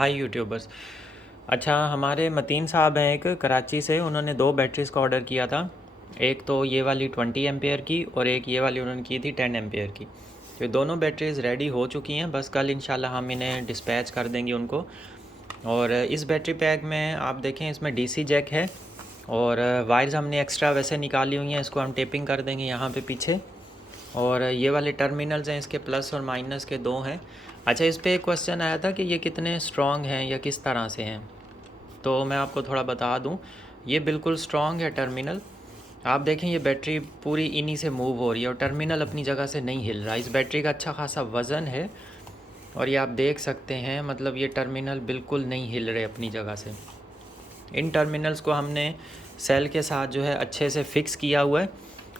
हाय YouTubers. अच्छा, हमारे मतीन साहब हैं एक कराची से, उन्होंने दो बैटरीज़ का ऑर्डर किया था। एक तो ये वाली 20 एम्पेयर की और एक ये वाली उन्होंने की थी 10 एम्पेयर की। तो ये दोनों बैटरीज़ रेडी हो चुकी हैं, बस कल इंशाल्लाह हम इन्हें डिस्पैच कर देंगे उनको। और इस बैटरी पैक में आप देखें, इसमें डीसी जैक है और वायर्स हमने एक्स्ट्रा वैसे निकाली हुई हैं, इसको हम टेपिंग कर देंगे यहाँ पे पीछे। और ये वाले टर्मिनल्स हैं, इसके प्लस और माइनस के दो हैं। अच्छा, इस पे एक क्वेश्चन आया था कि ये कितने स्ट्रॉन्ग हैं या किस तरह से हैं, तो मैं आपको थोड़ा बता दूं। ये बिल्कुल स्ट्रॉन्ग है टर्मिनल। आप देखें, ये बैटरी पूरी इन्हीं से मूव हो रही है और टर्मिनल अपनी जगह से नहीं हिल रहा। इस बैटरी का अच्छा खासा वज़न है और ये आप देख सकते हैं, मतलब ये टर्मिनल बिल्कुल नहीं हिल रहे अपनी जगह से। इन टर्मिनल्स को हमने सेल के साथ जो है अच्छे से फिक्स किया हुआ है।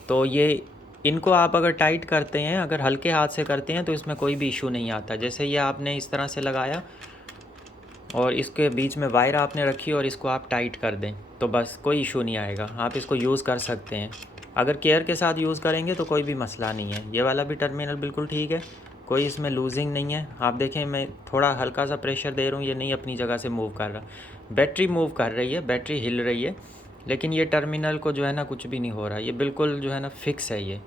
तो ये इनको आप अगर टाइट करते हैं, अगर हल्के हाथ से करते हैं तो इसमें कोई भी इशू नहीं आता। जैसे ये आपने इस तरह से लगाया और इसके बीच में वायर आपने रखी और इसको आप टाइट कर दें तो बस कोई इशू नहीं आएगा, आप इसको यूज़ कर सकते हैं। अगर केयर के साथ यूज़ करेंगे तो कोई भी मसला नहीं है। ये वाला भी टर्मिनल बिल्कुल ठीक है, कोई इसमें लूजिंग नहीं है। आप देखें, मैं थोड़ा हल्का सा प्रेशर दे रहा हूँ, ये नहीं अपनी जगह से मूव कर रहा। बैटरी मूव कर रही है, बैटरी हिल रही है, लेकिन ये टर्मिनल को जो है ना कुछ भी नहीं हो रहा। ये बिल्कुल जो है ना फिक्स है, ये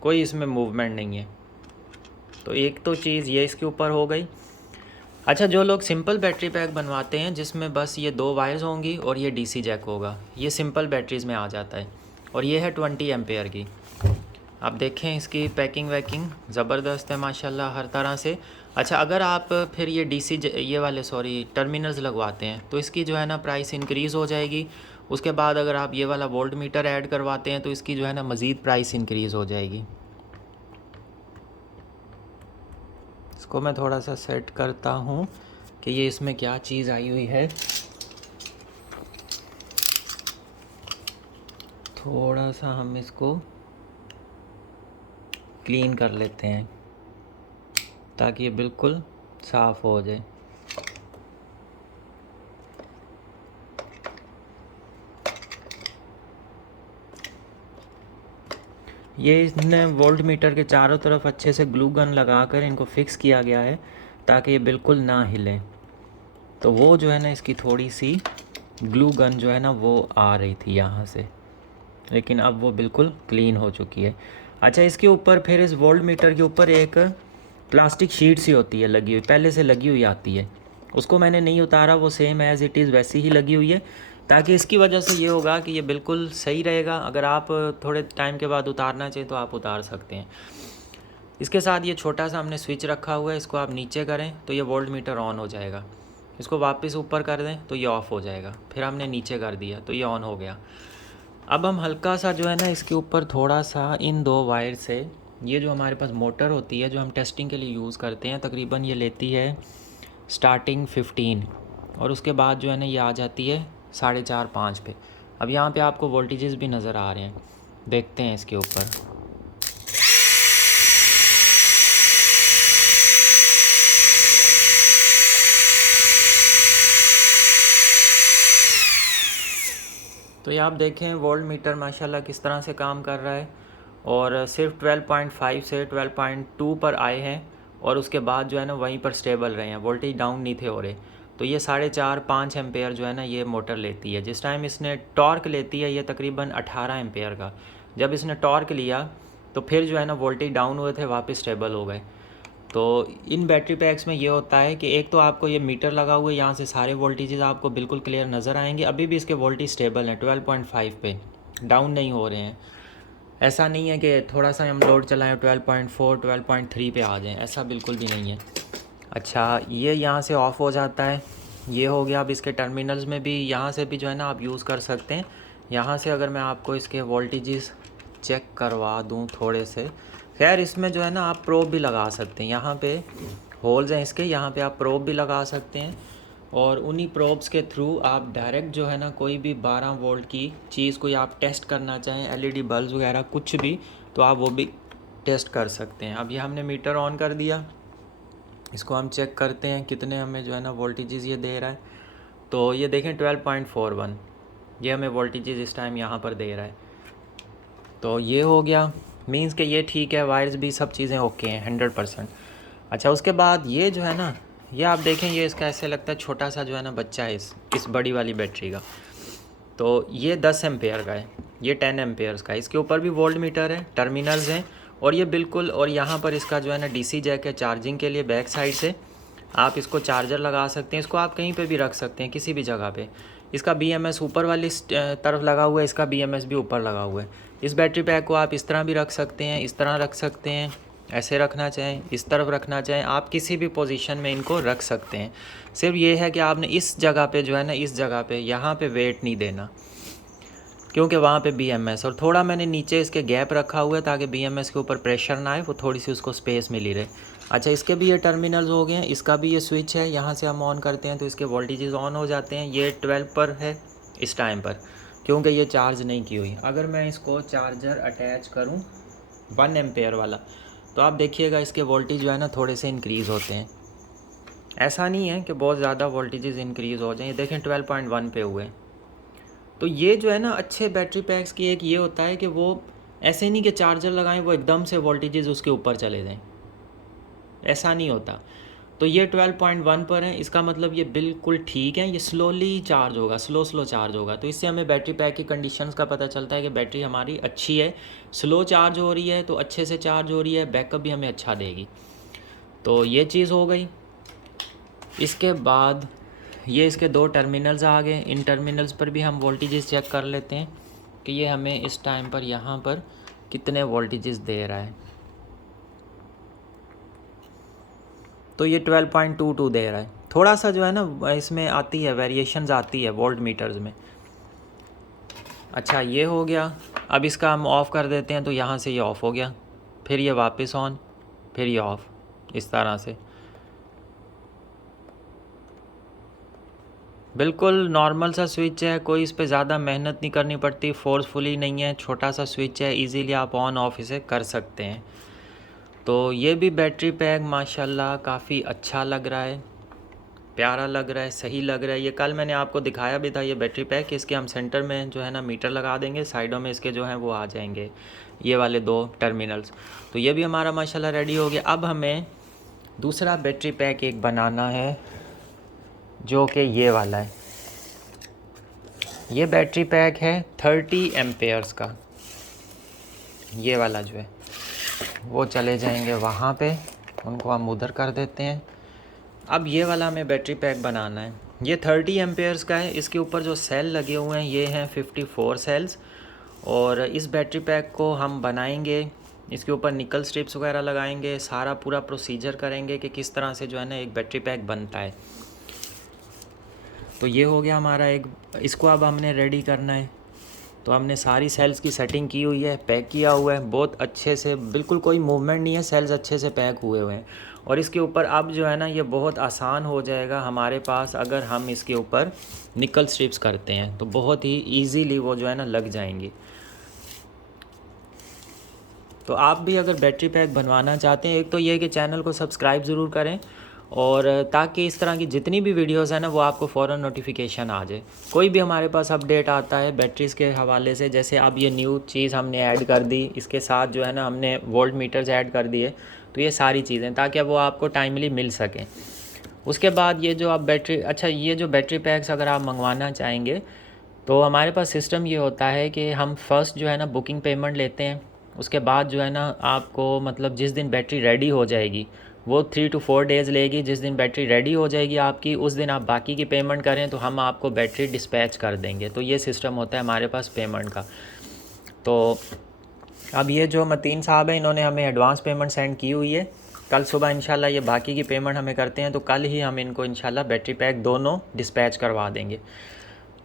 कोई इसमें मूवमेंट नहीं है। तो एक तो चीज़ ये इसके ऊपर हो गई। अच्छा, जो लोग सिंपल बैटरी पैक बनवाते हैं जिसमें बस ये दो वायर्स होंगी और ये डीसी जैक होगा, ये सिंपल बैटरीज़ में आ जाता है। और ये है 20 एम्पेयर की। आप देखें, इसकी पैकिंग वैकिंग ज़बरदस्त है माशाल्लाह हर तरह से। अच्छा, अगर आप फिर ये ये वाले टर्मिनल्स लगवाते हैं तो इसकी जो है ना प्राइस इंक्रीज़ हो जाएगी। उसके बाद अगर आप ये वाला वोल्ट मीटर ऐड करवाते हैं तो इसकी जो है ना मज़ीद प्राइस इंक्रीज़ हो जाएगी। इसको मैं थोड़ा सा सेट करता हूँ कि ये इसमें क्या चीज़ आई हुई है। थोड़ा सा हम इसको क्लीन कर लेते हैं ताकि ये बिल्कुल साफ़ हो जाए। ये इसने वोल्ट मीटर के चारों तरफ अच्छे से ग्लू गन लगाकर इनको फिक्स किया गया है ताकि ये बिल्कुल ना हिले। तो वो जो है ना, इसकी थोड़ी सी ग्लू गन जो है ना वो आ रही थी यहाँ से, लेकिन अब वो बिल्कुल क्लीन हो चुकी है। अच्छा, इसके ऊपर फिर इस वोल्ट मीटर के ऊपर एक प्लास्टिक शीट सी होती है लगी हुई, पहले से लगी हुई आती है। उसको मैंने नहीं उतारा, वो सेम एज़ इट इज़ वैसी ही लगी हुई है, ताकि इसकी वजह से ये होगा कि ये बिल्कुल सही रहेगा। अगर आप थोड़े टाइम के बाद उतारना चाहिए तो आप उतार सकते हैं। इसके साथ ये छोटा सा हमने स्विच रखा हुआ है, इसको आप नीचे करें तो ये वोल्ट मीटर ऑन हो जाएगा। इसको वापस ऊपर कर दें तो ये ऑफ़ हो जाएगा। फिर हमने नीचे कर दिया तो ये ऑन हो गया। अब हम हल्का सा जो है ना इसके ऊपर थोड़ा सा इन दो वायर से, ये जो हमारे पास मोटर होती है जो हम टेस्टिंग के लिए यूज़ करते हैं, तकरीबन ये लेती है स्टार्टिंग 15 और उसके बाद जो है ना ये आ जाती है 4.5-5 पे। अब यहाँ पे आपको वोल्टेजेस भी नज़र आ रहे हैं, देखते हैं इसके ऊपर। तो ये आप देखें, वोल्ट मीटर माशाल्लाह किस तरह से काम कर रहा है और सिर्फ 12.5 से 12.2 पर आए हैं और उसके बाद जो है ना वहीं पर स्टेबल रहे हैं, वोल्टेज डाउन नहीं थे हो रहे। तो ये 4.5-5 एम्पेयर जो है ना ये मोटर लेती है। जिस टाइम इसने टॉर्क लेती है ये तकरीबन 18 एम्पेयर का। जब इसने टॉर्क लिया तो फिर जो है ना वोल्टेज डाउन हुए थे, वापस स्टेबल हो गए। तो इन बैटरी पैक्स में ये होता है कि एक तो आपको ये मीटर लगा हुआ है, यहाँ से सारे वोल्टेजेस आपको बिल्कुल क्लियर नज़र आएंगे। अभी भी इसके वोल्टेज स्टेबल हैं 12.5 पे, डाउन नहीं हो रहे हैं। ऐसा नहीं है कि थोड़ा सा हम लोड चलाएं 12.4 12.3 पे आ जाएं, ऐसा बिल्कुल भी नहीं है। अच्छा, ये यहाँ से ऑफ़ हो जाता है, ये हो गया। अब इसके टर्मिनल्स में भी यहाँ से भी जो है ना आप यूज़ कर सकते हैं। यहाँ से अगर मैं आपको इसके वोल्टेजेस चेक करवा दूँ थोड़े से, खैर इसमें जो है ना आप प्रोब भी लगा सकते हैं। यहाँ पे होल्स हैं इसके, यहाँ पे आप प्रोब भी लगा सकते हैं और उन्हीं प्रोब्स के थ्रू आप डायरेक्ट जो है ना कोई भी 12 वोल्ट की चीज़ कोई आप टेस्ट करना चाहें, एलईडी बल्ब वगैरह कुछ भी, तो आप वो भी टेस्ट कर सकते हैं। अब ये हमने मीटर ऑन कर दिया, इसको हम चेक करते हैं कितने हमें जो है ना वोल्टेजेस ये दे रहा है। तो ये देखें 12.41 ये हमें वोल्टेजेस इस टाइम यहाँ पर दे रहा है। तो ये हो गया, मींस कि ये ठीक है, वायर्स भी सब चीज़ें ओके हैं 100%। अच्छा, उसके बाद ये जो है ना ये आप देखें, ये इसका ऐसे लगता है छोटा सा जो है ना बच्चा है इस बड़ी वाली बैटरी का। तो ये 10 एम्पेयर का है, ये 10 एम्पेयर्स का है। इसके ऊपर भी वोल्ट मीटर है, टर्मिनल्स हैं, और ये बिल्कुल, और यहाँ पर इसका जो है ना डीसी जैक है चार्जिंग के लिए। बैक साइड से आप इसको चार्जर लगा सकते हैं, इसको आप कहीं पे भी रख सकते हैं, किसी भी जगह पे। इसका BMS ऊपर वाली तरफ लगा हुआ है, इसका BMS भी ऊपर लगा हुआ है। इस बैटरी पैक को आप इस तरह भी रख सकते हैं, इस तरह रख सकते हैं, ऐसे रखना चाहें, इस तरफ रखना चाहें, आप किसी भी पोजीशन में इनको रख सकते हैं। सिर्फ ये है कि आपने इस जगह पे जो है ना, इस जगह पे यहाँ पे वेट नहीं देना, क्योंकि वहाँ पे BMS, और थोड़ा मैंने नीचे इसके गैप रखा हुआ है ताकि BMS के ऊपर प्रेशर ना आए, वो थोड़ी सी उसको स्पेस मिली रहे। अच्छा, इसके भी ये टर्मिनल्स हो गए हैं, इसका भी ये स्विच है, यहाँ से हम ऑन करते हैं तो इसके वोल्टेजेस ऑन हो जाते हैं। ये 12 पर है इस टाइम पर, क्योंकि ये चार्ज नहीं की हुई। अगर मैं इसको चार्जर अटैच करूँ 1 एम्पेयर वाला, तो आप देखिएगा इसके वोल्टेज जो है ना थोड़े से इंक्रीज़ होते हैं। ऐसा नहीं है कि बहुत ज़्यादा वोल्टेजेस इंक्रीज़ हो जाएँ, ये देखें 12.1 पे हुए। तो ये जो है ना अच्छे बैटरी पैक्स की एक ये होता है कि वो ऐसे नहीं कि चार्जर लगाएं वो एकदम से वोल्टेजेस उसके ऊपर चले जाएं, ऐसा नहीं होता। तो ये 12.1 पर है, इसका मतलब ये बिल्कुल ठीक है, ये स्लोली चार्ज होगा, स्लो चार्ज होगा। तो इससे हमें बैटरी पैक की कंडीशंस का पता चलता है कि बैटरी हमारी अच्छी है, स्लो चार्ज हो रही है तो अच्छे से चार्ज हो रही है, बैकअप भी हमें अच्छा देगी। तो ये चीज़ हो गई। इसके बाद ये इसके 2 टर्मिनल्स आ गए, इन टर्मिनल्स पर भी हम वोल्टेजेस चेक कर लेते हैं कि ये हमें इस टाइम पर यहाँ पर कितने वोल्टेजेस दे रहा है। तो ये 12.22 दे रहा है। थोड़ा सा जो है ना इसमें आती है, वेरिएशंस आती है वोल्ट मीटर्स में। अच्छा, ये हो गया। अब इसका हम ऑफ़ कर देते हैं, तो यहाँ से ये ऑफ़ हो गया, फिर ये वापस ऑन, फिर ये ऑफ़, इस तरह से। बिल्कुल नॉर्मल सा स्विच है, कोई इस पे ज़्यादा मेहनत नहीं करनी पड़ती, फोर्सफुली नहीं है, छोटा सा स्विच है, इजीली आप ऑन ऑफ इसे कर सकते हैं। तो ये भी बैटरी पैक माशाल्लाह काफ़ी अच्छा लग रहा है, प्यारा लग रहा है, सही लग रहा है। ये कल मैंने आपको दिखाया भी था ये बैटरी पैक, इसके हम सेंटर में जो है ना मीटर लगा देंगे, साइडों में इसके जो हैं वो आ जाएंगे ये वाले 2 टर्मिनल्स। तो ये भी हमारा माशाल्लाह रेडी हो गया। अब हमें दूसरा बैटरी पैक एक बनाना है, जो कि ये वाला है। ये बैटरी पैक है 30 एम्पेयर्स का, ये वाला जो है वो चले जाएंगे वहाँ पे, उनको हम उधर कर देते हैं। अब ये वाला हमें बैटरी पैक बनाना है, ये 30 एम्पेयर्स का है। इसके ऊपर जो सेल लगे हुए हैं ये हैं 54 सेल्स, और इस बैटरी पैक को हम बनाएंगे, इसके ऊपर निकल स्ट्रिप्स वगैरह लगाएंगे, सारा पूरा प्रोसीजर करेंगे कि किस तरह से जो है ना एक बैटरी पैक बनता है। तो ये हो गया हमारा एक, इसको अब हमने रेडी करना है। तो हमने सारी सेल्स की सेटिंग की हुई है, पैक किया हुआ है बहुत अच्छे से, बिल्कुल कोई मूवमेंट नहीं है, सेल्स अच्छे से पैक हुए हुए हैं। और इसके ऊपर अब जो है ना ये बहुत आसान हो जाएगा हमारे पास, अगर हम इसके ऊपर निकल स्ट्रिप्स करते हैं तो बहुत ही ईजीली वो जो है ना लग जाएंगी। तो आप भी अगर बैटरी पैक बनवाना चाहते हैं, एक तो ये है कि चैनल को सब्सक्राइब ज़रूर करें, और ताकि इस तरह की जितनी भी वीडियोस हैं ना वो आपको फ़ौरन नोटिफिकेशन आ जाए। कोई भी हमारे पास अपडेट आता है बैटरीज़ के हवाले से, जैसे अब ये न्यू चीज़ हमने ऐड कर दी, इसके साथ जो है ना हमने वोल्ट मीटर्स ऐड कर दिए, तो ये सारी चीज़ें ताकि वो आपको टाइमली मिल सकें। उसके बाद ये जो आप बैटरी, अच्छा ये जो बैटरी पैक्स अगर आप मंगवाना चाहेंगे तो हमारे पास सिस्टम ये होता है कि हम फ़र्स्ट जो है ना बुकिंग पेमेंट लेते हैं, उसके बाद जो है ना आपको मतलब जिस दिन बैटरी रेडी हो जाएगी वो 3 to 4 डेज़ लेगी, जिस दिन बैटरी रेडी हो जाएगी आपकी उस दिन आप बाकी की पेमेंट करें तो हम आपको बैटरी डिस्पैच कर देंगे। तो ये सिस्टम होता है हमारे पास पेमेंट का। तो अब ये जो मतीन साहब हैं इन्होंने हमें एडवांस पेमेंट सेंड की हुई है, कल सुबह इंशाल्लाह ये बाकी की पेमेंट हमें करते हैं तो कल ही हम इनको इंशाल्लाह बैटरी पैक दोनों डिस्पैच करवा देंगे।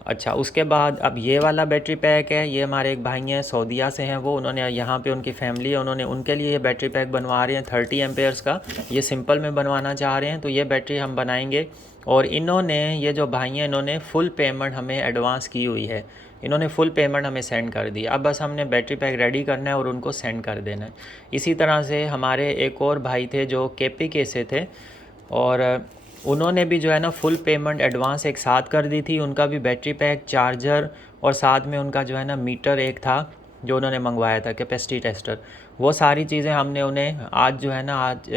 अच्छा, उसके बाद अब ये वाला बैटरी पैक है, ये हमारे एक भाई हैं सऊदीया से हैं, वो उन्होंने यहाँ पे उनकी फैमिली है, उन्होंने उनके लिए ये बैटरी पैक बनवा रहे हैं 30 एम्पेयर्स का, ये सिंपल में बनवाना चाह रहे हैं, तो ये बैटरी हम बनाएंगे। और इन्होंने, ये जो भाई हैं इन्होंने फुल पेमेंट हमें एडवांस की हुई है, इन्होंने फुल पेमेंट हमें सेंड कर दी। अब बस हमने बैटरी पैक रेडी करना है और उनको सेंड कर देना है। इसी तरह से हमारे एक और भाई थे जो KPK से थे, और उन्होंने भी जो है ना फुल पेमेंट एडवांस एक साथ कर दी थी, उनका भी बैटरी पैक, चार्जर और साथ में उनका जो है ना मीटर एक था जो उन्होंने मंगवाया था, कैपेसिटी टेस्टर। वो सारी चीज़ें हमने उन्हें आज जो है ना आज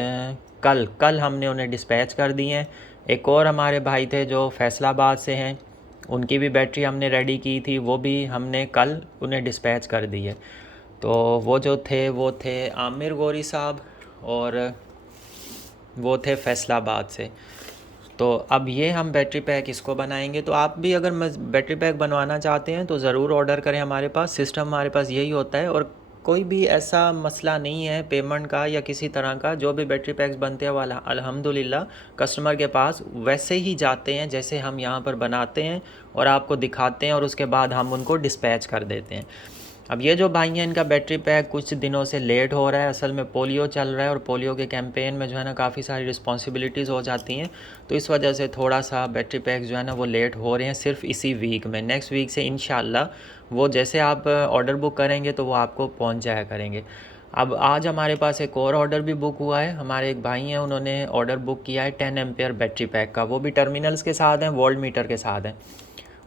कल हमने उन्हें डिस्पैच कर दी हैं। एक और हमारे भाई थे जो फैसलाबाद से हैं, उनकी भी बैटरी हमने रेडी की थी, वो भी हमने कल उन्हें डिस्पैच कर दी है। तो वो जो थे वो थे आमिर गौरी साहब और वो थे फैसलाबाद से। तो अब ये हम बैटरी पैक इसको बनाएंगे। तो आप भी अगर बैटरी पैक बनवाना चाहते हैं तो ज़रूर ऑर्डर करें हमारे पास। सिस्टम हमारे पास यही होता है और कोई भी ऐसा मसला नहीं है पेमेंट का या किसी तरह का। जो भी बैटरी पैक्स बनते हैं वो अल्हम्दुलिल्लाह कस्टमर के पास वैसे ही जाते हैं जैसे हम यहाँ पर बनाते हैं और आपको दिखाते हैं, और उसके बाद हम उनको डिस्पैच कर देते हैं। अब ये जो भाई हैं इनका बैटरी पैक कुछ दिनों से लेट हो रहा है। असल में पोलियो चल रहा है और पोलियो के कैंपेन में जो है ना काफ़ी सारी रिस्पॉन्सिबिलिटीज़ हो जाती हैं, तो इस वजह से थोड़ा सा बैटरी पैक जो है ना वो लेट हो रहे हैं सिर्फ इसी वीक में। नेक्स्ट वीक से इंशाल्लाह वो जैसे आप ऑर्डर बुक करेंगे तो वो आपको पहुंच जाया करेंगे। अब आज हमारे पास एक और ऑर्डर भी बुक हुआ है। हमारे एक भाई हैं उन्होंने ऑर्डर बुक किया है 10 एम्पेयर बैटरी पैक का, वो भी टर्मिनल्स के साथ हैं, वोल्ट मीटर के साथ हैं।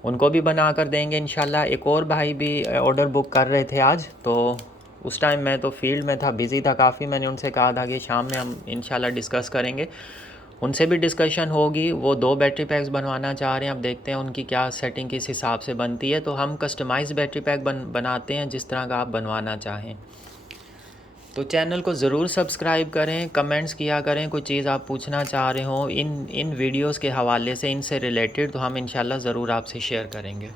उनको भी बना कर देंगे इंशाल्लाह। एक और भाई भी ऑर्डर बुक कर रहे थे आज, तो उस टाइम मैं तो फील्ड में था, बिज़ी था काफ़ी। मैंने उनसे कहा था कि शाम में हम इंशाल्लाह डिस्कस करेंगे, उनसे भी डिस्कशन होगी। वो 2 बैटरी पैक्स बनवाना चाह रहे हैं। अब देखते हैं उनकी क्या सेटिंग किस हिसाब से बनती है। तो हम कस्टमाइज़ बैटरी पैक बनाते हैं जिस तरह का आप बनवाना चाहें। तो चैनल को ज़रूर सब्सक्राइब करें, कमेंट्स किया करें, कोई चीज़ आप पूछना चाह रहे हो इन वीडियोस के हवाले से, इनसे रिलेटेड, तो हम इंशाल्लाह ज़रूर आपसे शेयर करेंगे।